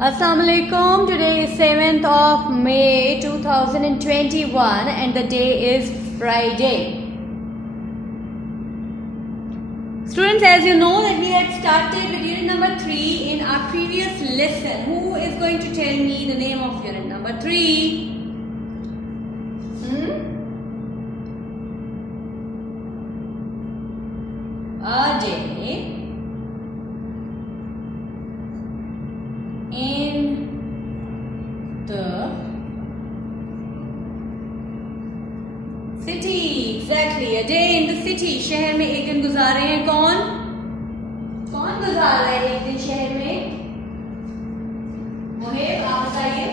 Assalamualaikum. Today is 7th of May 2021 and the day is Friday. Students, as you know that we had started with unit number 3 in our previous lesson. Who is going to tell me the name of unit number 3? A day in the city. Exactly, a day in the city. शहर में एक दिन गुजार रहे हैं कौन गुजार रहे हैं एक दिन शहर में? मोहिब, आप बताइए।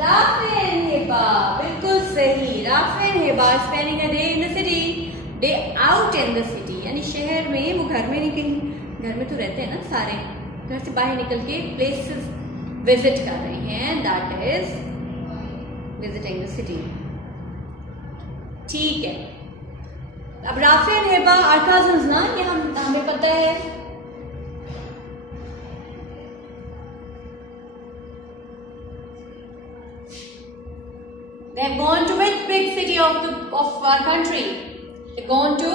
राफेल हिबा, बिल्कुल सही। Rafael Hiba spending a day in the city, day out in the city, यानी शहर में, वो घर में नहीं, कहीं घर में तो रहते हैं ना सारे, घर से बाहर निकल के प्लेसेस विजिट कर रहे हैं, that is visiting the city. ठीक है, अब राफेल हिबा आर कजिन्स ना, ये हमें पता है। They have gone to which big city of our country? They have gone to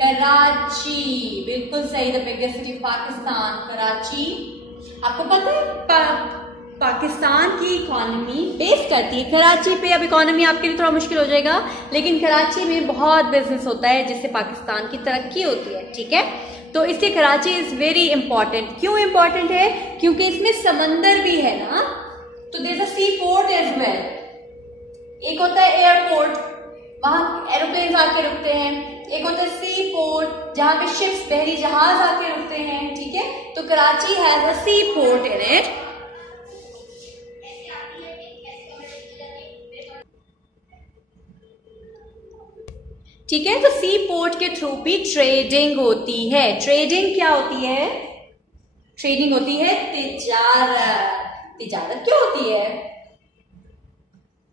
Karachi. बिल्कुल सही, the biggest city of Pakistan, Karachi. आपको पता है पाकिस्तान की इकोनॉमी बेस करती है कराची पे। अब इकोनॉमी आपके लिए थोड़ा मुश्किल हो जाएगा, लेकिन कराची में बहुत बिजनेस होता है जिससे पाकिस्तान की तरक्की होती है। ठीक है, तो इसलिए कराची इज वेरी इंपॉर्टेंट। क्यों इंपॉर्टेंट है? क्योंकि इसमें समंदर भी है ना, तो there is a sea port as well. एक होता है एयरपोर्ट, वहां एरोप्लेन आके रुकते हैं। एक होता है सी पोर्ट, जहां पे शिप्स, बहरी जहाज आके रुकते हैं। ठीक है, तो Karachi has a sea port in it. ठीक है, तो सी पोर्ट के थ्रू भी ट्रेडिंग होती है। ट्रेडिंग क्या होती है? ट्रेडिंग होती है तिजारत। तिजारत क्या होती है?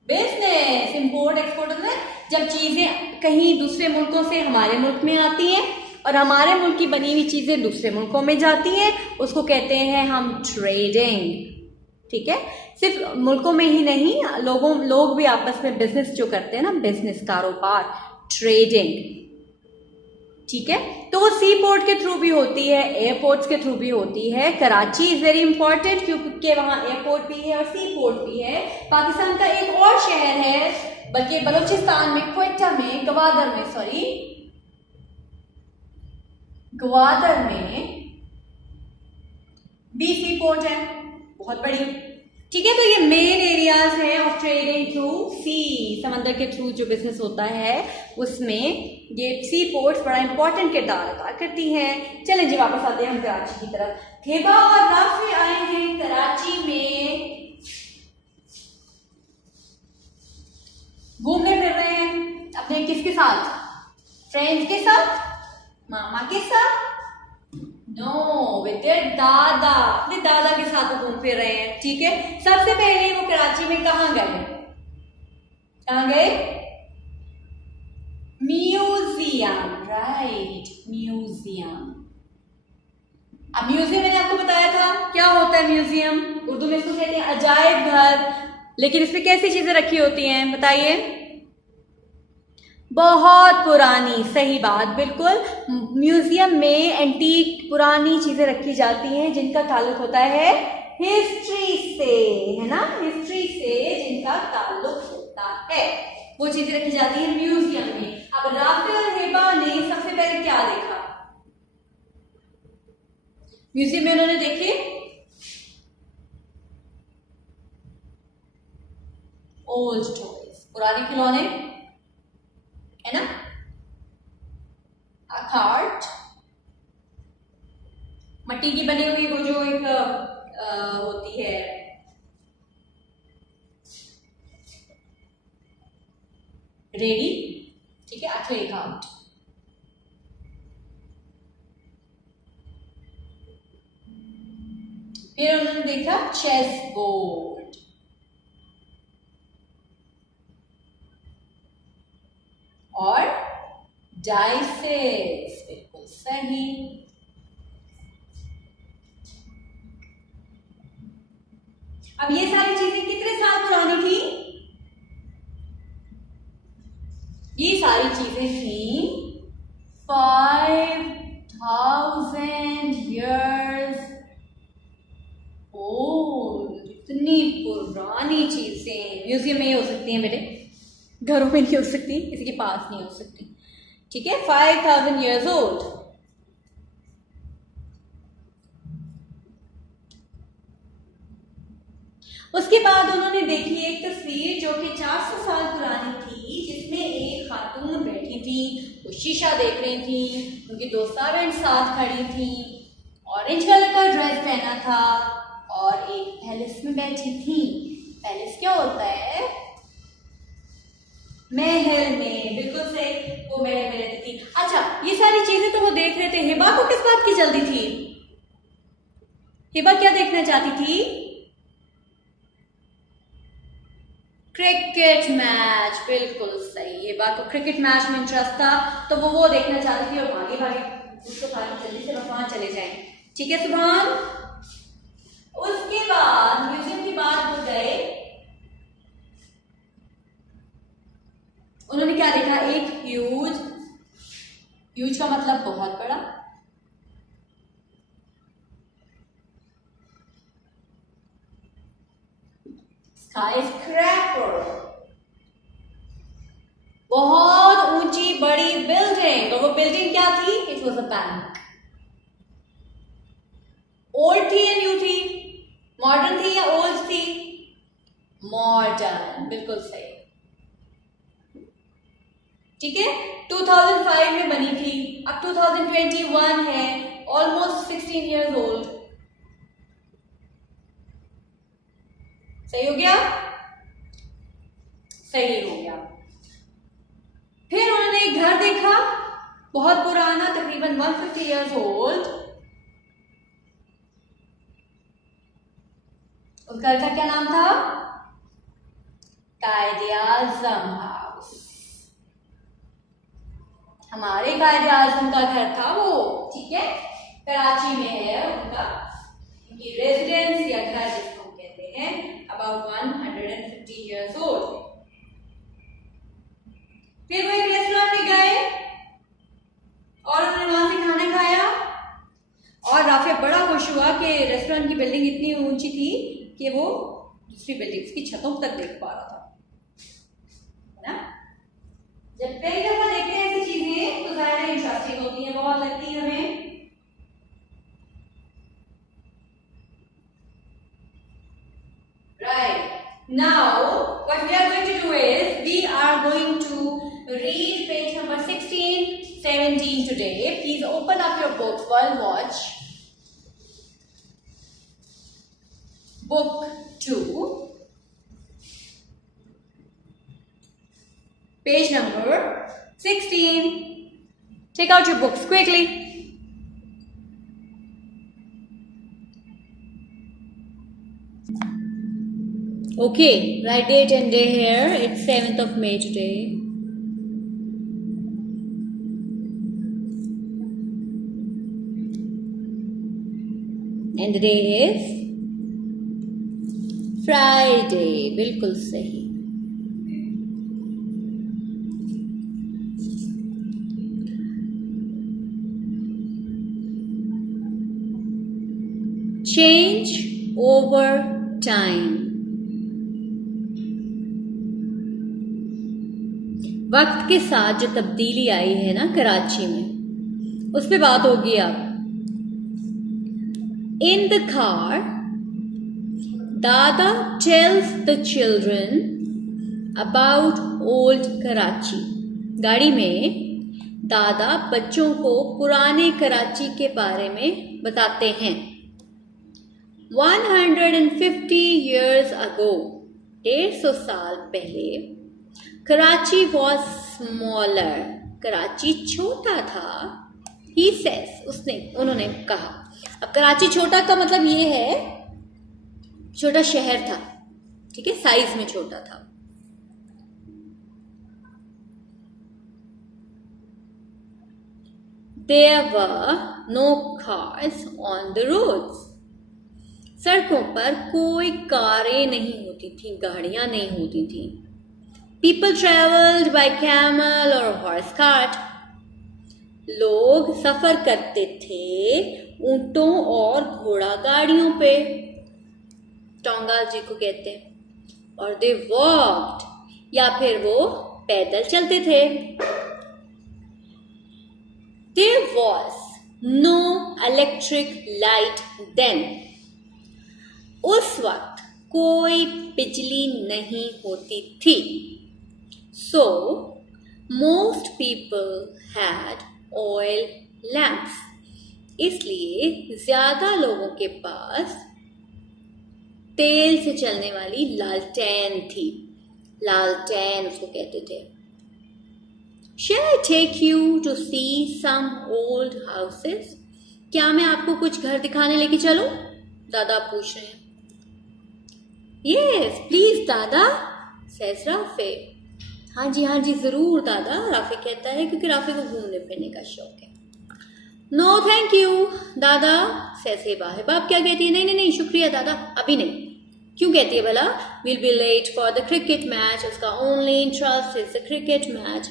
बिजनेस। इंपोर्ट एक्सपोर्ट होता है जब चीजें कहीं दूसरे मुल्कों से हमारे मुल्क में आती हैं और हमारे मुल्क की बनी हुई चीजें दूसरे मुल्कों में जाती हैं, उसको कहते हैं हम ट्रेडिंग। ठीक है, सिर्फ मुल्कों में ही नहीं, लोग भी आपस में बिजनेस जो करते हैं ना, बिजनेस, कारोबार, ट्रेडिंग। ठीक है, तो वो सी पोर्ट के थ्रू भी होती है, एयरपोर्ट्स के थ्रू भी होती है। कराची इज वेरी इंपॉर्टेंट क्योंकि वहां एयरपोर्ट भी है और सी पोर्ट भी है। पाकिस्तान का एक और शहर है, बल्कि बलूचिस्तान में, क्वेटा में, ग्वादर में भी सी पोर्ट है, बहुत बड़ी। ठीक है, तो ये मेन एरियाज हैं ऑफ ट्रेडिंग थ्रू सी, समंदर के थ्रू जो बिजनेस होता है उसमें ये सी पोर्ट्स बड़ा इंपॉर्टेंट किरदार अदा करती हैं। चलें जी, वापस आते हैं हम कराची की तरफ। हिबा और राफे आए हैं कराची में, घूमने फिर रहे हैं अपने किसके साथ? फ्रेंड्स के साथ, मामा के साथ, नो, विद दादा, अपने दादा के साथ घूम फिर रहे हैं। ठीक है, सबसे पहले वो कराची में कहाँ गए? Museum, right, museum. अब म्यूजियम मैंने आपको बताया था क्या होता है म्यूजियम, उर्दू में इसको कहते हैं अजायब घर। लेकिन इसमें कैसी चीजें रखी होती हैं बताइए? बहुत पुरानी, सही बात, बिल्कुल। म्यूजियम में एंटीक, पुरानी चीजें रखी जाती हैं जिनका ताल्लुक होता है हिस्ट्री से, है ना, हिस्ट्री से जिनका ताल्लुक होता है, वो चीजें रखी जाती हैं म्यूजियम में। अब राफे और हिबा ने सबसे पहले क्या देखा म्यूजियम में? उन्होंने देखे ओल्ड टॉयज, पुराने खिलौने, है ना, कार्ट, मट्टी की बनी हुई वो जो एक होती है रेडी। ठीक है, क्ले कार्ट। फिर उन्होंने देखा चेस बोर्ड, और डाइसेस, बिल्कुल सही। अब ये सारी चीजें कितने साल पुरानी थी? ये सारी चीजें थी 5000 years old। इतनी पुरानी चीजें म्यूजियम में ही हो सकती हैं बेटे, घरों में नहीं हो सकती, किसी के पास नहीं हो सकती। ठीक है, 5000 years old। उसके बाद उन्होंने देखी एक तस्वीर जो कि 400 साल पुरानी थी, जिसमें एक खातून बैठी थी, वो शीशा देख रही थी, उनकी 2 सर्वेंट साथ खड़ी थी, ऑरेंज कलर का ड्रेस पहना था और एक पैलेस में बैठी थी। पैलेस क्या होता है? महल में, बिल्कुल से वो महल में रहती थी। अच्छा, ये सारी चीजें तो वो देख रहे थे। हिबा को किस बात की जल्दी थी? हिबा क्या देखना चाहती थी? Cricket match. बिल्कुल सही, हिबा को क्रिकेट मैच में इंटरेस्ट था, तो वो देखना चाहती थी और भागी भागी उसको भागी जल्दी से वहां चले जाएं। ठीक है सुभान। उसके बाद म्यूजियम की बात हो गए, उन्होंने क्या देखा? एक ह्यूज का मतलब बहुत बड़ा, स्काईस्क्रैपर, बहुत ऊंची बड़ी बिल्डिंग। और वो बिल्डिंग क्या थी? It was a bank. Old थी या न्यू थी? मॉडर्न थी या ओल्ड थी? मॉडर्न, बिल्कुल सही। ठीक है, 2005 में बनी थी, अब 2021 है, ऑलमोस्ट 16 years old। सही हो गया? सही हो गया। फिर उन्होंने एक घर देखा, बहुत पुराना, तकरीबन 150 years old। उस घर का क्या नाम था? कायदे-आज़म हाउस। हमारे कायदे-आज़म का घर था वो। ठीक है, कराची में है उनका रेजिडेंस या घर जिसको हम कहते हैं, अबाउट 150 years old। फिर वो एक रेस्टोरेंट में गए और उन्होंने वहां से खाना खाया और राफिया बड़ा खुश हुआ कि रेस्टोरेंट की बिल्डिंग इतनी ऊंची थी कि वो दूसरी बिल्डिंग्स की छतों तक देख पा रहा था, है ना? जब पहली दफा देखते हैं ऐसी चीजें तो जाहिर इंटरेस्टिंग होती है, बहुत लगती है हमें। Right. Now, what we are going to do is, we are going to read page number 16, 17 today. Please open up your books while watch. Book 2. Page number 16. Take out your books quickly. Okay, write date and day here. It's 7th of May today. And the day is Friday. बिल्कुल सही. Change over time. वक्त के साथ जो तब्दीली आई है ना कराची में, उस पे बात होगी अब। इन द कार, दादा tells the children about old Karachi. गाड़ी में दादा बच्चों को पुराने कराची के बारे में बताते हैं। 150 years ago, 150 साल पहले, कराची वॉज स्मॉलर, कराची छोटा था। ही सेज, उन्होंने कहा। अब कराची छोटा का मतलब ये है छोटा शहर था, ठीक है, साइज में छोटा था। There were no cars on the roads. सड़कों पर कोई कारें नहीं होती थी, गाड़ियां नहीं होती थी। पीपल ट्रेवल्ड बाय कैमल और हॉर्स कार्ट। लोग सफर करते थे ऊंटों और घोड़ा गाड़ियों पे, टोंगा जी को कहते हैं। और दे वॉक्ड, या फिर वो पैदल चलते थे। There was no electric light then. उस वक्त कोई बिजली नहीं होती थी। So most people had oil lamps. इसलिए ज्यादा लोगों के पास तेल से चलने वाली लालटेन थी। लालटेन उसको कहते थे। Shall I take you to see some old houses? क्या मैं आपको कुछ घर दिखाने लेके चलूं? दादा पूछ रहे हैं। Yes, please दादा, says राफे। हाँ जी जरूर दादा, राफे कहता है, क्योंकि राफे को घूमने फिरने का शौक है। No thank you दादा, says हेबा। हेबा आप क्या कहती है? नहीं शुक्रिया दादा, अभी नहीं। क्यों कहती है भला? We'll be late for the cricket match. उसका only interest is the cricket match.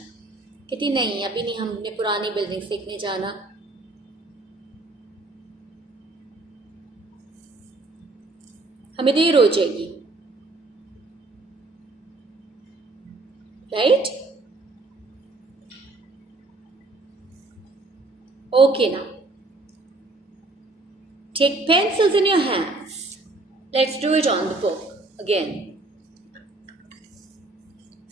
कहती नहीं, अभी नहीं, हमने पुरानी बिल्डिंग देखने जाना। हमें देर हो जाएगी। राइट? ओके ना, take pencils in your hands. Let's do it on the book again.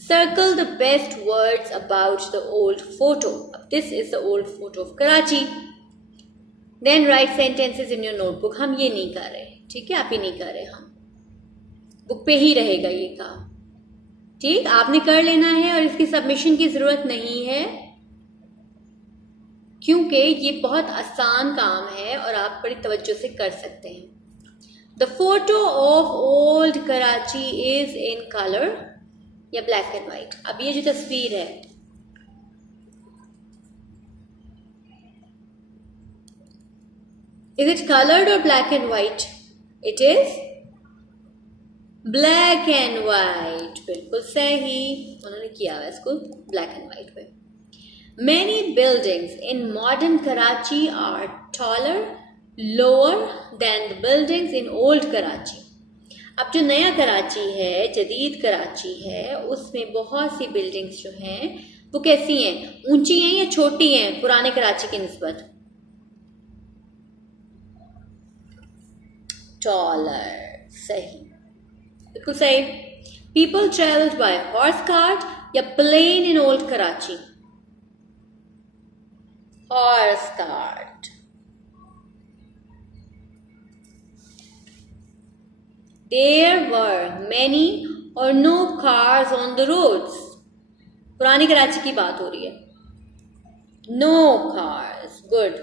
Circle the best words about the old photo. This is the old photo of Karachi. Then write sentences in your notebook. हम ये नहीं कर रहे, ठीक है? आप ही नहीं कर रहे, हम बुक पे ही रहेगा ये काम। ठीक, आपने कर लेना है और इसकी सबमिशन की जरूरत नहीं है, क्योंकि ये बहुत आसान काम है और आप बड़ी तवज्जो से कर सकते हैं। The photo of old Karachi is in color या ब्लैक एंड व्हाइट। अब ये जो तस्वीर है, इज इट कलर्ड और black and white? It is black and white. बिल्कुल सही, उन्होंने किया है इसको ब्लैक एंड व्हाइट पे। Many buildings in modern Karachi are taller, lower than the buildings in old Karachi. अब जो नया कराची है, जदीद कराची है, उसमें बहुत सी बिल्डिंग्स जो हैं वो कैसी हैं? ऊंची हैं या छोटी हैं पुराने कराची की निस्बत? टॉलर, सही, बिल्कुल सही। People travelled by horse cart या plane in old Karachi? Horse cart. There were many or no cars on the roads. पुरानी कराची की बात हो रही है। No cars, good.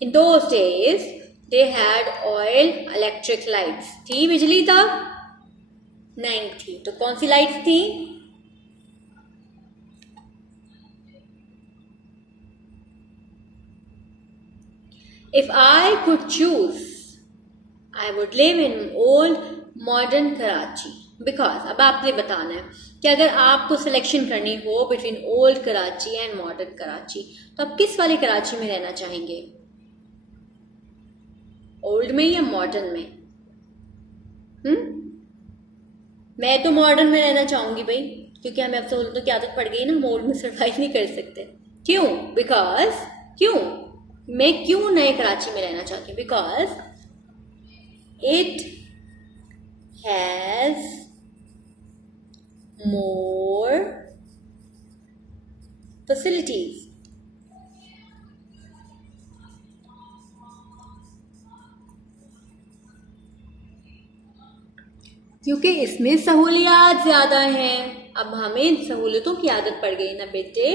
In those days, they had oil electric lights. थी बिजली तब? नहीं थी। तो कौन सी लाइट्स थी? If I could choose, I would live in old modern Karachi because अब आपने बताना है कि अगर आपको सिलेक्शन करनी हो between old Karachi and modern Karachi, तो आप किस वाले कराची में रहना चाहेंगे? ओल्ड में या मॉडर्न में? मैं तो मॉडर्न में रहना चाहूंगी भाई, क्योंकि हमें अब सहूलतों की आदत पड़ गई ना, हम ओल्ड में सर्वाइव नहीं कर सकते। क्यों? बिकॉज क्यों मैं क्यों नए कराची में रहना चाहती हूँ? Because it has more facilities. क्योंकि इसमें सहूलियात ज़्यादा हैं। अब हमें सहूलतों की आदत पड़ गई ना बेटे,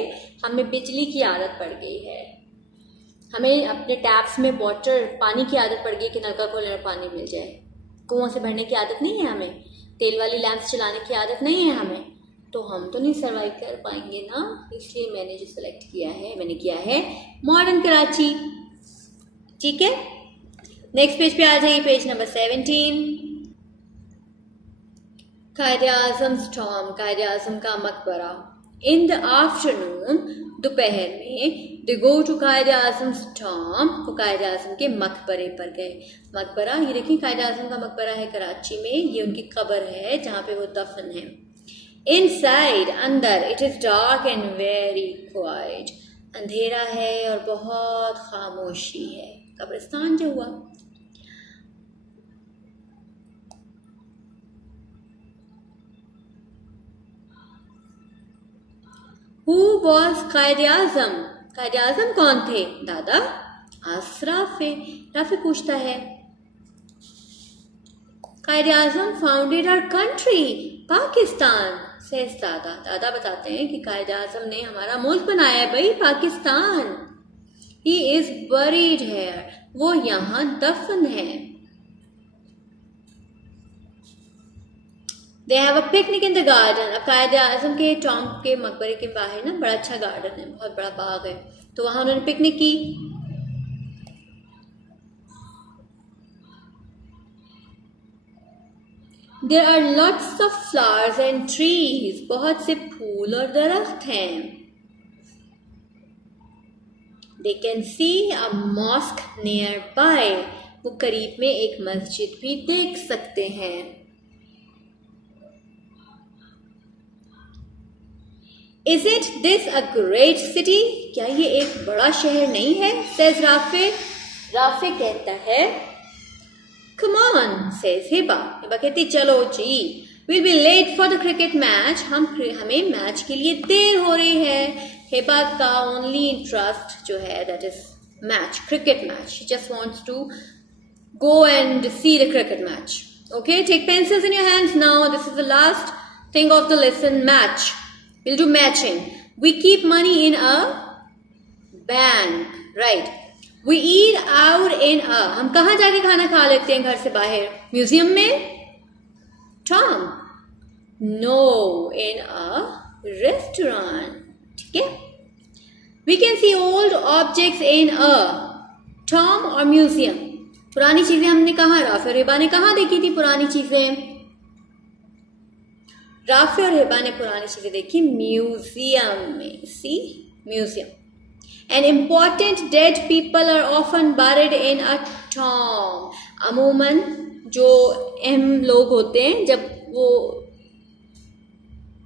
हमें बिजली की आदत पड़ गई है, हमें अपने टैप्स में वाटर पानी की आदत पड़ गई कि नलका खोलने और पानी मिल जाए। कुआं से भरने की आदत नहीं है हमें, तेल वाली लैंप्स चलाने की आदत नहीं है हमें, तो हम तो नहीं सर्वाइव कर पाएंगे ना। इसलिए मैंने जो सेलेक्ट किया है, मैंने किया है मॉडर्न कराची। ठीक है, नेक्स्ट पेज पे आ जाइए, page number 17। Quaid-e-Azam Tom, Quaid-e-Azam का मकबरा। इन द आफ्टरनून, दोपहर में, दे गो टू कायद-ए-आज़म टॉम, वो कायद-ए-आज़म के मकबरे पर गए। मकबरा, ये देखिए कायद-ए-आज़म का मकबरा है कराची में, ये उनकी कब्र है जहाँ पे वो दफन है। इनसाइड, अंदर, it is dark and very quite, अंधेरा है और बहुत खामोशी है। कब्रिस्तान जो हुआ। Who was Quaid-e-Azam? कायद-ए-आज़म कौन थे? दादा आस्क राफे। राफे पूछता है Quaid-e-Azam founded our country Pakistan, says दादा। दादा बताते हैं कि कायद-ए-आज़म ने हमारा मुल्क बनाया है भाई, Pakistan. He is buried here, वो यहाँ दफन है। They have a picnic in the garden. अब कायद-ए-आज़म के टॉम के मकबरे के बाहर ना बड़ा अच्छा गार्डन है, बहुत बड़ा बाग है, तो वहां उन्होंने पिकनिक की। There are lots of flowers and trees, बहुत से फूल और दरख्त हैं। They can see a mosque near by, वो करीब में एक मस्जिद भी देख सकते हैं। Is it this a great city? क्या ये एक बड़ा शहर नहीं है? Says Rafe. राफे कहता है Come on, says Hiba. Hiba कहती चलो जी। We'll be late for the cricket match. हमें मैच के लिए देर हो रही है। हिबा का only interest जो है that is match, cricket match. She just wants to go and see the cricket match. Okay, take pencils in your hands now. This is the last thing of the lesson, match. We'll do matching. We keep money in a bank, right? We eat out in a, हम कहाँ जाके खाना खा लेते हैं घर से बाहर? म्यूजियम में? Tom? No, in a restaurant. ठीक है? We can see old objects in a Tom और म्यूजियम। पुरानी चीजें हमने कहाँ, राफे और हिबा ने कहाँ देखी थी पुरानी चीजें? राफे और हिबा ने पुरानी चीजें देखी म्यूजियम में। See, museum. And important dead people are often buried in a tomb, अमूमन जो अहम लोग होते हैं जब वो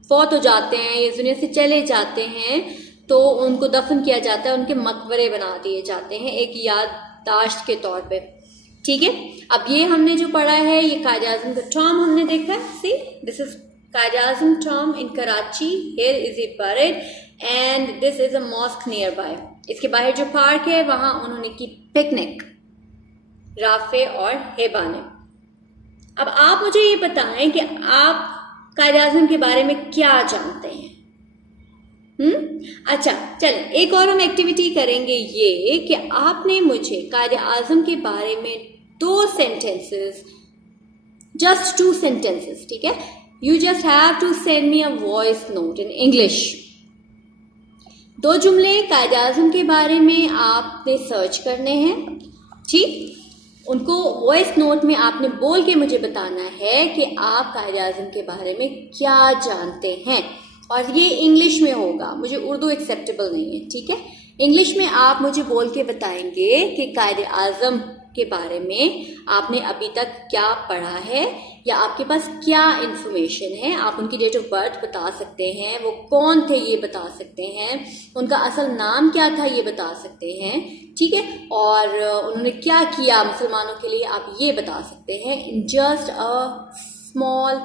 फौत हो जाते हैं, इस दुनिया से चले जाते हैं, तो उनको दफन किया जाता है, उनके मकबरे बना दिए जाते हैं एक याददाश्त के तौर पे। ठीक है, अब ये हमने जो पढ़ा है, ये कायद-ए-आज़म का टॉम हमने देखा है। See, this is Quaid-e-Azam tomb in Karachi, here is it buried and this is a mosque near by. इसके बाहर जो पार्क है वहां उन्होंने की पिकनिक, राफे और हिबा ने। अब आप मुझे ये बताएं कि आप कायद-ए-आज़म के बारे में क्या जानते हैं? अच्छा, चलें एक और हम एक्टिविटी करेंगे, ये कि आपने मुझे कायद-ए-आज़म के बारे में 2 सेंटेंसेस, जस्ट 2 सेंटेंसेस, ठीक है? You just have to send me a voice note in English. 2 जुमले कायद-ए-आज़म के बारे में आपने सर्च करने हैं, ठीक? उनको वॉइस नोट में आपने बोल के मुझे बताना है कि आप कायद-ए-आज़म के बारे में क्या जानते हैं, और ये इंग्लिश में होगा, मुझे उर्दू एक्सेप्टेबल नहीं है, ठीक है? इंग्लिश में आप मुझे बोल के बताएंगे कि कायद-ए-आज़म के बारे में आपने अभी तक क्या पढ़ा है या आपके पास क्या इंफॉर्मेशन है। आप उनकी डेट ऑफ बर्थ बता सकते हैं, वो कौन थे ये बता सकते हैं, उनका असल नाम क्या था ये बता सकते हैं, ठीक है? और उन्होंने क्या किया मुसलमानों के लिए, आप ये बता सकते हैं in just a small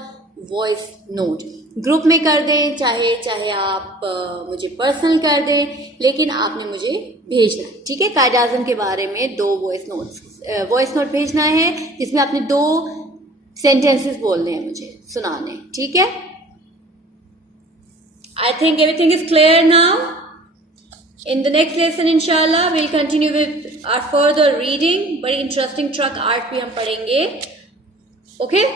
voice note. Group में कर दें, चाहे आप मुझे पर्सनल कर दें, लेकिन आपने मुझे भेजना है, ठीक है? कायद-ए-आज़म के बारे में 2 वॉइस नोट भेजना है जिसमें आपने 2 सेंटेंसेस बोलने हैं, मुझे सुनाने, ठीक है? I think everything is clear now. In the next lesson, inshallah, we'll continue with our further reading. बड़ी interesting truck art भी हम पढ़ेंगे, okay?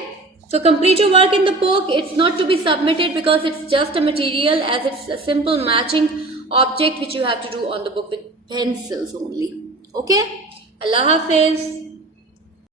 So complete your work in the book. It's not to be submitted because it's just a material, as it's a simple matching object which you have to do on the book with pencils only. Okay? Allah Hafiz.